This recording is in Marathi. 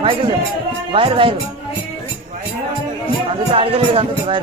माहिती बाहेर बाहेर आम्ही काढ केले बाहेर